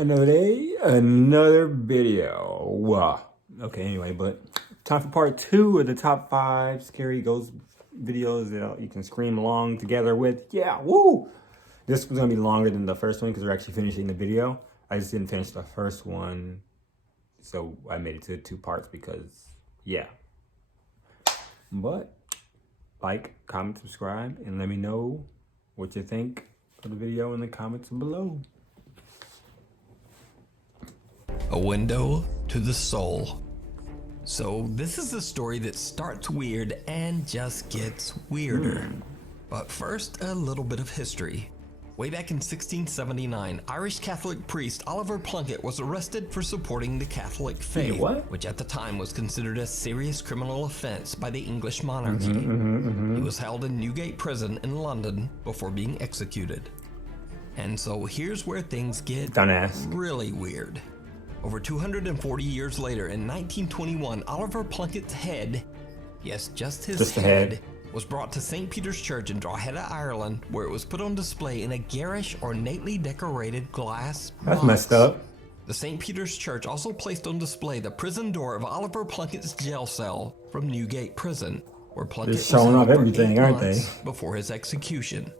Another day, another video. Wow. Okay, anyway, but time for part 2 of the top 5 scary ghost videos that you can scream along together with. Yeah, woo! This was gonna be longer than the first one because we're actually finishing the video. I just didn't finish the first one, so I made it to 2 parts because, yeah. But like, comment, subscribe, and let me know what you think of the video in the comments below. A window to the soul. So this is a story that starts weird and just gets weirder. But first, a little bit of history. Way back in 1679, Irish Catholic priest Oliver Plunkett was arrested for supporting the Catholic faith, which at the time was considered a serious criminal offense by the English monarchy. He was held in Newgate Prison in London before being executed. And so here's where things get really weird. Over 240 years later, in 1921, Oliver Plunkett's head, yes, just his head, was brought to St. Peter's Church in Drogheda, Ireland, where it was put on display in a garish, ornately decorated glass box. That's messed up. The St. Peter's Church also placed on display the prison door of Oliver Plunkett's jail cell from Newgate Prison, where Plunkett was showing off held for everything, 8 aren't months they? before his execution.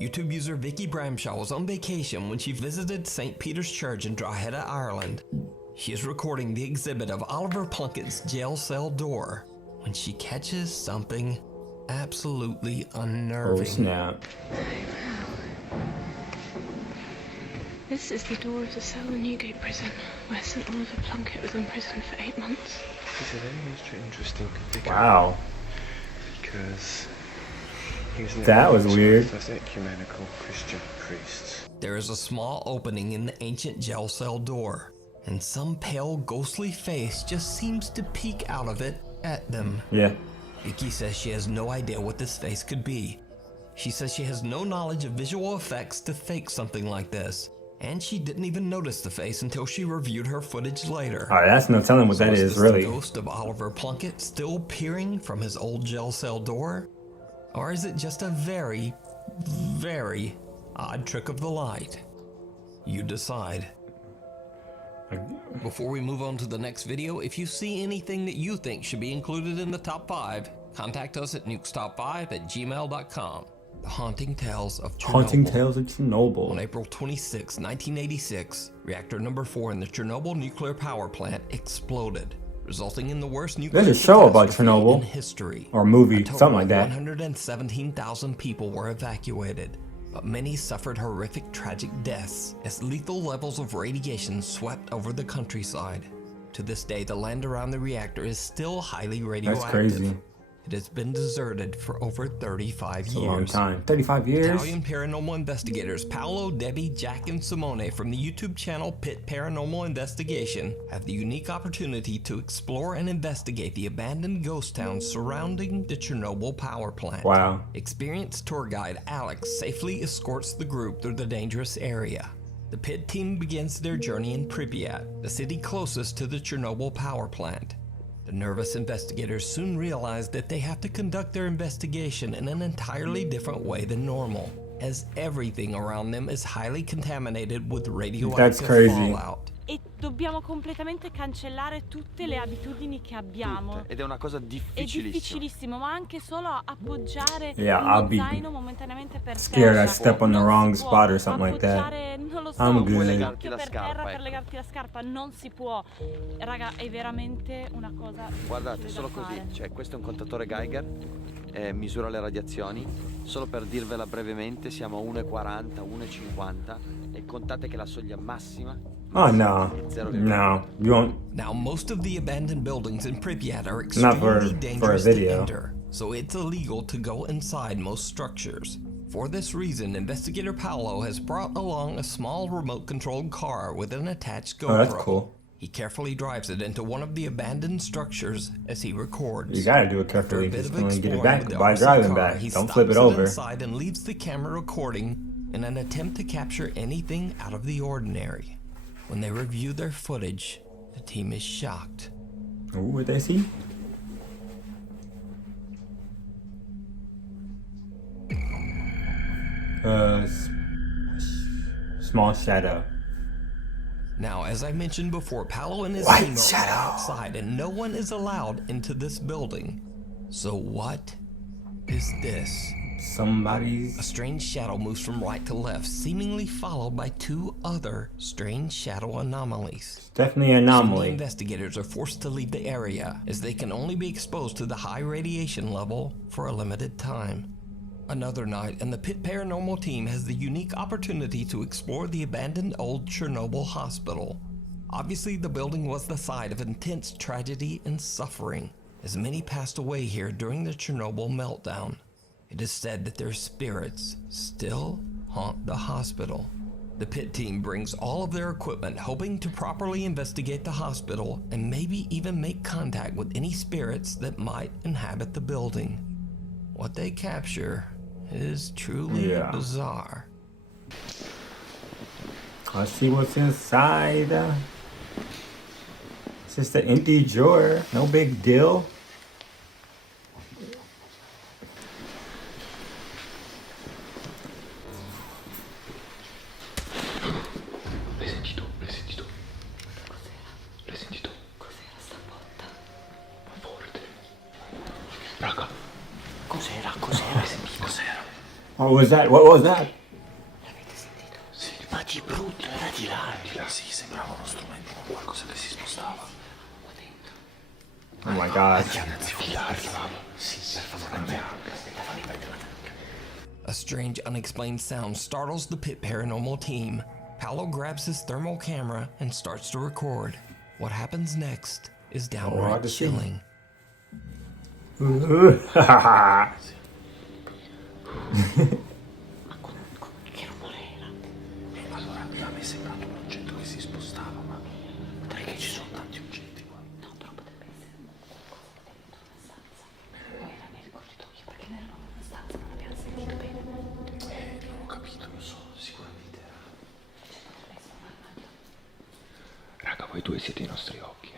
YouTube user Vicky Bramshaw was on vacation when she visited St. Peter's Church in Drogheda, Ireland. She is recording the exhibit of Oliver Plunkett's jail cell door when she catches something absolutely unnerving. Oh snap. This is the door of the cell in Newgate Prison, where St. Oliver Plunkett was in prison for 8 months. It's a very interesting figure. Wow. Because that was weird. As ecumenical Christian priests. There is a small opening in the ancient jail cell door, and some pale, ghostly face just seems to peek out of it at them. Yeah. Vicky says she has no idea what this face could be. She says she has no knowledge of visual effects to fake something like this, and she didn't even notice the face until she reviewed her footage later. Alright, that's no telling what that is, really. The ghost of Oliver Plunkett still peering from his old jail cell door? Or is it just a very, very odd trick of the light? You decide. Before we move on to the next video, if you see anything that you think should be included in the top 5, contact us at nukestop5@gmail.com. The Haunting Tales of Chernobyl. Haunting Tales of Chernobyl. On April 26, 1986, reactor number 4 in the Chernobyl nuclear power plant exploded, resulting in the worst nuclear There's a show about Chernobyl in history. or a movie, something like that. 117,000 people were evacuated, but many suffered horrific, tragic deaths as lethal levels of radiation swept over the countryside. To this day, the land around the reactor is still highly radioactive. That's crazy. It has been deserted for over 35 years. A long time. 35 years? Italian paranormal investigators Paolo, Debbie, Jack, and Simone from the YouTube channel Pit Paranormal Investigation have the unique opportunity to explore and investigate the abandoned ghost towns surrounding the Chernobyl power plant. Wow. Experienced tour guide Alex safely escorts the group through the dangerous area. The Pit team begins their journey in Pripyat, the city closest to the Chernobyl power plant. The nervous investigators soon realize that they have to conduct their investigation in an entirely different way than normal, as everything around them is highly contaminated with radioactive fallout. E dobbiamo completamente cancellare tutte le abitudini che abbiamo. Ed è una cosa difficilissima. È difficilissimo, ma anche solo appoggiare I'll be zaino momentaneamente per scared I terra. step on the wrong spot or something like that. Non lo so, I'm good. un ginocchio per terra per legarti la scarpa, non si può. Raga, è veramente una cosa Guardate, solo così, cioè questo è un contatore Geiger, misura le radiazioni. Solo per dirvela brevemente, siamo a 1,40, 1,50 e contate che la soglia massima. Oh no, no, you won't. Now, most of the abandoned buildings in Pripyat are extremely dangerous to enter, so it's illegal to go inside most structures. For this reason, investigator Paolo has brought along a small remote-controlled car with an attached GoPro. Oh, that's cool. He carefully drives it into one of the abandoned structures as he records. You gotta do it carefully because you can only get it back by driving back. Don't flip it over. Inside and leaves the camera recording in an attempt to capture anything out of the ordinary. When they review their footage, the team is shocked. Ooh, what they see? Small shadow. Now, as I mentioned before, Paolo and his White team are shadow. outside and no one is allowed into this building. So what is this? Somebody's. A strange shadow moves from right to left, seemingly followed by two other strange shadow anomalies. Definitely an Soon the anomaly. investigators are forced to leave the area, as they can only be exposed to the high radiation level for a limited time. Another night, and the Pit Paranormal team has the unique opportunity to explore the abandoned old Chernobyl hospital. Obviously, the building was the site of intense tragedy and suffering, as many passed away here during the Chernobyl meltdown. It is said that their spirits still haunt the hospital. The Pit team brings all of their equipment, hoping to properly investigate the hospital and maybe even make contact with any spirits that might inhabit the building. What they capture is truly bizarre. Let's see what's inside. It's just an empty drawer. No big deal. L'hai sentito? L'hai sentito? L'hai sentito? Cos'era sta botta? Ma forte. Raga, Cos'era? l'hai sentito? Cos'era? What was that? What was that? L'avete sentito? Sì, Ma di brutto, era di là. di là, sì, sembrava uno strumento con qualcosa che si spostava. Qua dentro. Oh my god. Sì, per favore, andiamo. A strange, unexplained sound startles the Pit Paranormal team. Paolo grabs his thermal camera and starts to record. What happens next is downright to see. chilling. Che rumore era? Allora, a me è sembrato un oggetto che si spostava, ma perché ci sono tanti oggetti qua? No, però potrebbe essere qualcosa dentro una stanza. O era nel corridoio, perché ne eravamo in una stanza, non abbiamo sentito bene. Non ho capito, non so, sicuramente era. Cioè, potrebbe essere un armadio. Raga, voi due siete i nostri occhi,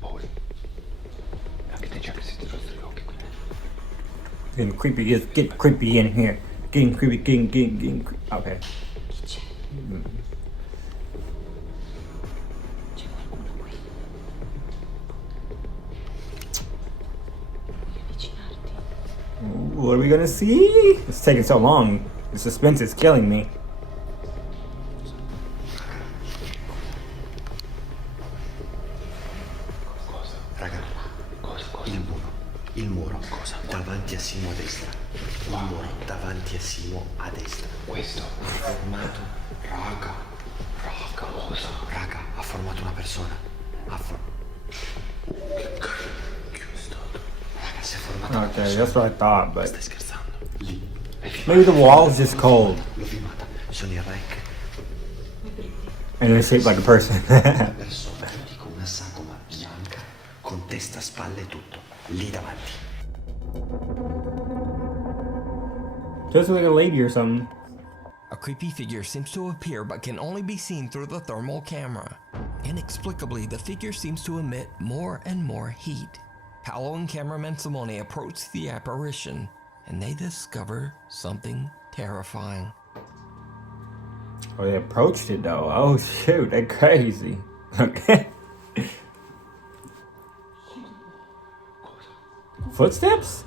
Paul. Anche te già che siete i nostri occhi qui. Getting creepy. Get creepy in here. Getting creepy. Getting creepy. Okay. Chi c'è? C'è qualcuno qui? Vuoi avvicinarti? What are we gonna see? It's taking so long. The suspense is killing me. Cosa? Raga, Cosa? il muro, cosa? Davanti a Simo a destra. Il muro davanti a Simo a destra. Questo? Ha formato. Raga, cosa? Raga, ha formato una persona. Che cacchio è stato? Raga, si è formata una Okay, persona. that's what I thought, but Stai scherzando? Lì. maybe the wall's just cold L'ho filmata. Sono il rec. and it's shaped like a person. Una persona, io dico una sagoma bianca con testa, spalle e tutto. Lì davanti. Just like a lady or something. A creepy figure seems to appear but can only be seen through the thermal camera. Inexplicably, the figure seems to emit more and more heat. Paolo and cameraman Simone approach the apparition, and they discover something terrifying. Oh, they approached it though. Oh shoot, they're crazy. Okay. Footsteps?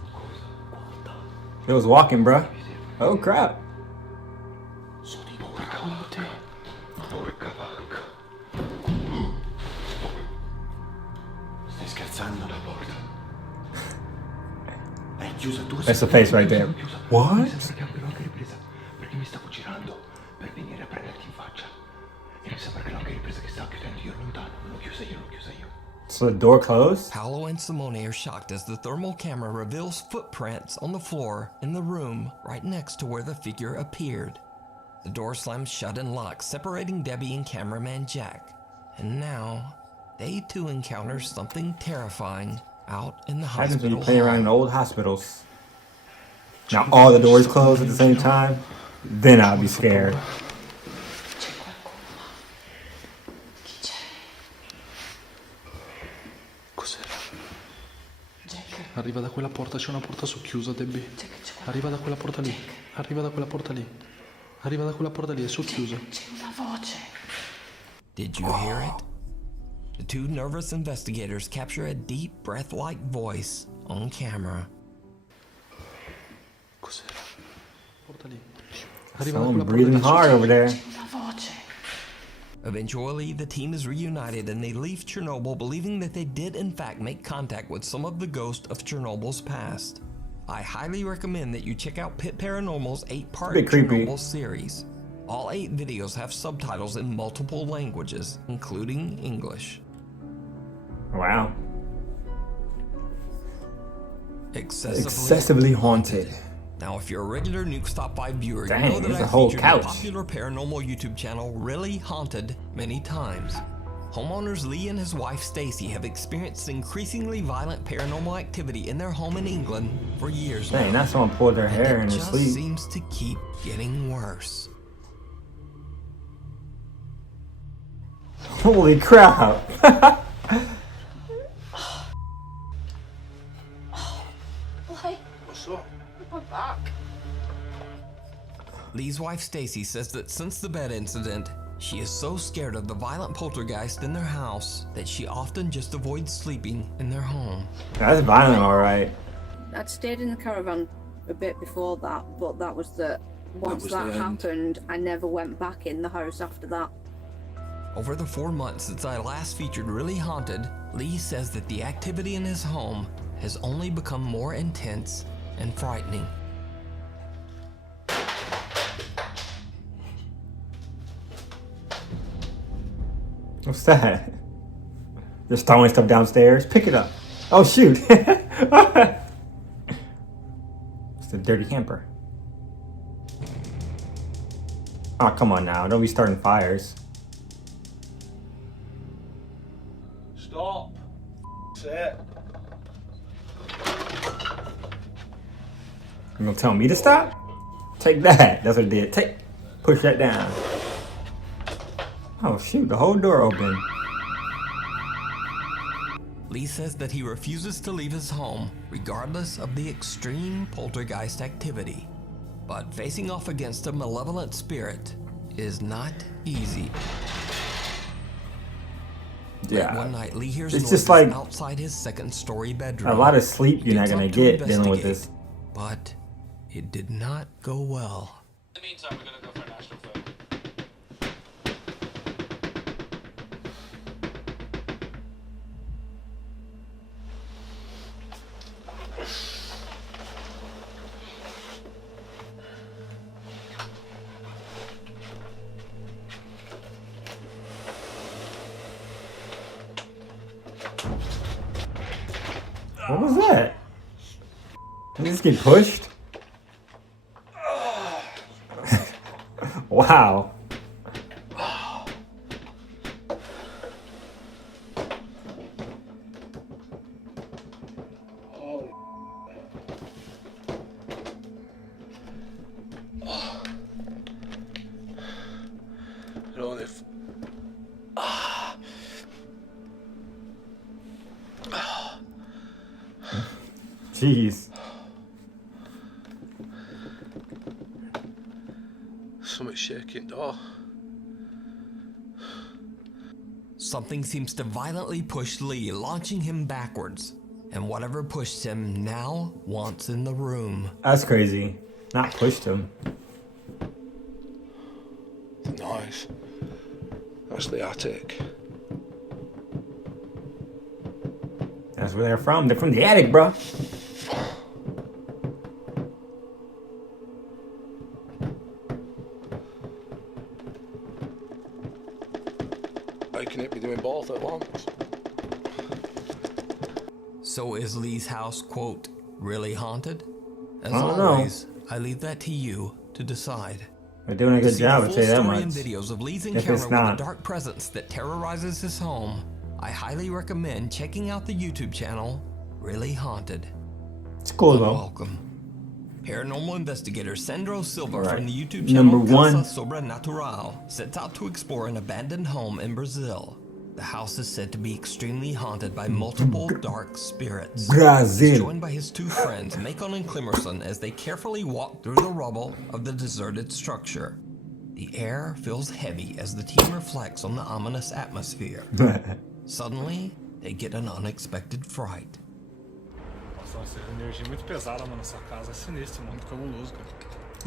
It was walking, bruh. Oh crap. Sono in una con te. Porca vacca. Stai scherzando? La porta. È chiusa tu? That's the face right there. What? Perché l'ho anche ripresa. Perché mi stavo girando per venire a prenderti in faccia. E mi sa perché l'ho anche ripresa che stava chiudendo io lontano. Non l'ho chiusa io. So the door closed? Paolo and Simone are shocked as the thermal camera reveals footprints on the floor in the room right next to where the figure appeared. The door slams shut and locks, separating Debbie and cameraman Jack. And now, they too encounter something terrifying out in the Happens when hospital you play around in hall. old hospitals. Now all the doors close at the same time. Then I'll be scared. C'è qualcuno. Chi c'è? Cos'era? Jack. Arriva da quella porta, c'è una porta socchiusa, Debbie. Jack, c'è qualcuno. Arriva da quella porta lì. Arriva da quella porta lì. Arriva da quella porta lì, è socchiusa. C'è una voce. Did you hear it? The two nervous investigators capture a deep, breath-like voice on camera. Cos'era? Porta lì. Someone breathing hard over there. Una voce. Eventually, the team is reunited and they leave Chernobyl believing that they did in fact make contact with some of the ghosts of Chernobyl's past. I highly recommend that you check out Pit Paranormal's 8-part Chernobyl series. All 8 videos have subtitles in multiple languages, including English. Wow. Excessively haunted. Now, if you're a regular Nuke's Top 5 viewer, Dang, you know that there's a I've whole featured couch. the popular paranormal YouTube channel Really Haunted many times. Homeowners Lee and his wife Stacy have experienced increasingly violent paranormal activity in their home in England for years Dang, now. that someone pulled their hair in And it their just sleep. seems to keep getting worse. Holy crap! Why? What's up? My back. Lee's wife Stacy says that since the bed incident, she is so scared of the violent poltergeist in their house that she often just avoids sleeping in their home. That's violent, alright. I'd stayed in the caravan a bit before that, but that was the once was that the end. happened, I never went back in the house after that. Over the 4 months since I last featured Really Haunted, Lee says that the activity in his home has only become more intense and frightening. What's that? Just throwing stuff downstairs. Pick it up. Oh shoot! It's a dirty hamper. Oh, come on now. Don't be starting fires. Stop. Sit. You gonna tell me to stop? Take that. That's what it did. Push that down. Oh shoot, the whole door open. Lee says that he refuses to leave his home, regardless of the extreme poltergeist activity. But facing off against a malevolent spirit is not easy. Yeah. Late one night, Lee hears It's noises just like outside his second-story bedroom. a lot of sleep He you're not gets gonna up to get dealing with investigate, this. But it did not go well. In the meantime, we're gonna go for a national film. What was that? Did you just get pushed? Wow. I don't know if... Jeez. Something's shaking. Oh. Something seems to violently push Lee, launching him backwards. And whatever pushed him now wants in the room. That's crazy. Not pushed him. Nice. That's the attic. That's where they're from. They're from the attic, bro. How can it be doing both at once? So is Lee's house, quote, really haunted? As I don't know. always, I leave that to you to decide. They're doing a good To see job, the I'd full say that story much. and videos of Lee's If encounter it's with not. a dark presence that terrorizes his home, I highly recommend checking out the YouTube channel, Really Haunted. It's cool though. Welcome. Paranormal investigator Sandro Silva Right. from the YouTube channel Number one. Casa Sobrenatural sets out to explore an abandoned home in Brazil. The house is said to be extremely haunted by multiple dark spirits. Brazil. He's joined by his two friends, Macon and Clemerson, as they carefully walk through the rubble of the deserted structure. The air feels heavy as the team reflects on the ominous atmosphere. Suddenly, they get an unexpected fright. Nossa, essa energia é muito pesada, mano. Essa casa é sinistra, mano. Muito cabuloso, cara.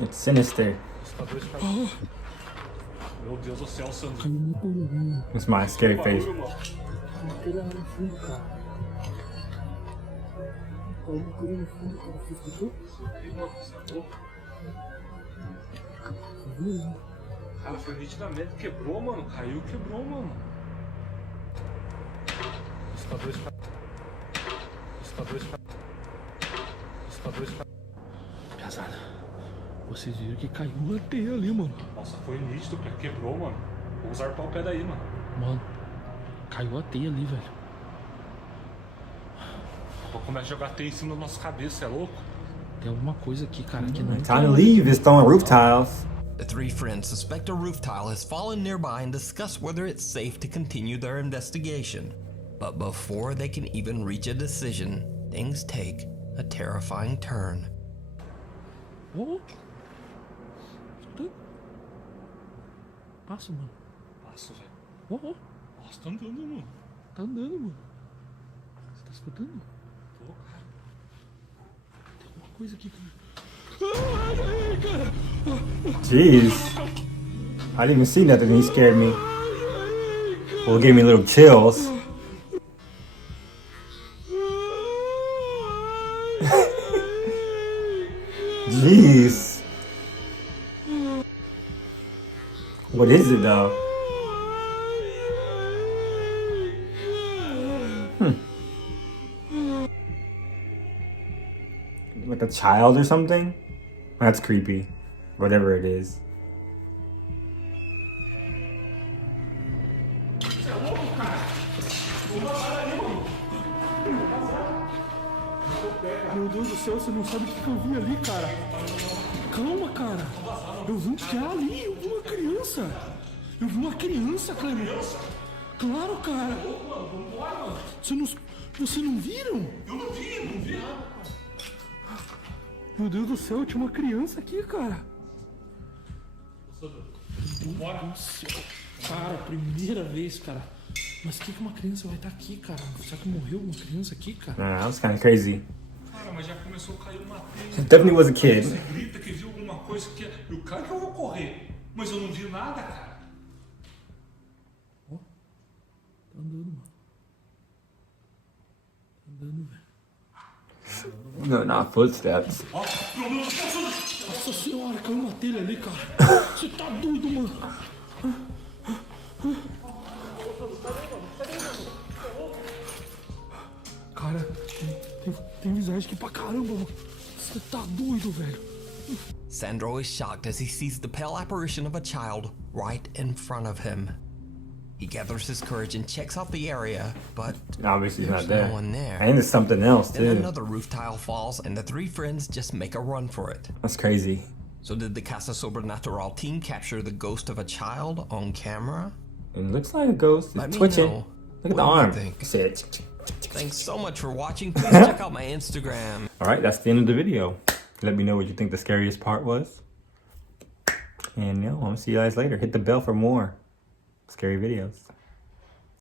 It's sinister. Meu Deus do céu, Sandro. It's my scary face. Cara, foi nitidamente. Quebrou, mano. Caiu, quebrou, mano. Pesada. Vocês viram que caiu uma teia ali, mano. Nossa, foi nítido, cara. Quebrou, mano. Vou usar o pé daí, mano. Mano, caiu a teia ali, velho. Vou começar a jogar teia em cima da nossa cabeça, é louco? Tem alguma coisa aqui, cara, que não... Time to leave. It's throwing roof tiles. The three friends suspect a roof tile has fallen nearby and discuss whether it's safe to continue their investigation. But before they can even reach a decision, things take a terrifying turn. Oh. Passa, mano. Passa, velho. Oh, oh. Nossa, tá andando, mano. Tá andando, mano. Você tá escutando? Tô, cara. Tem alguma coisa aqui, cara. Ai, cara. Jeez. I didn't even see nothing. He scared me. Well, it gave me little chills. Jeez. What is it though? Like a child or something? That's creepy. Whatever it is. Meu Deus do céu, você não sabe o que eu vi ali, cara. Calma, cara. Eu vi que era ali, eu vi uma criança. Eu vi uma criança, Cleber. Claro, cara. Vocês não viram? Eu não vi. Meu Deus do céu, tinha uma criança aqui, cara. Bora. Meu Deus do céu. Cara, primeira vez, cara. Mas que uma criança vai estar aqui, cara? Será que morreu uma criança aqui, cara? That was kind of crazy. Cara, mas já começou a cair uma teia. It definitely was a kid. Você grita que viu alguma coisa que... Eu, claro que eu vou correr. Mas eu não vi nada, cara. Ó. Tá andando, mano. Tá andando, velho. No, not footsteps. Ó, meu Deus do céu. Nossa senhora, caiu uma telha ali, cara. Você tá doido, mano. Cara, tem visagem aqui pra caramba, mano. Você tá doido, velho. Sandro is shocked as he sees the pale apparition of a child right in front of him. He gathers his courage and checks out the area, but Obviously he's there's not there. no one there. I think there's something else Then too. another roof tile falls and the three friends just make a run for it. That's crazy. So did the Casa Sobrenatural team capture the ghost of a child on camera? It looks like a ghost. Let It's me twitching. know. Look at the What do you arm. think? See it. Thanks so much for watching. Please check out my Instagram. Alright, that's the end of the video. Let me know what you think the scariest part was. And yeah, I'll see you guys later. Hit the bell for more scary videos.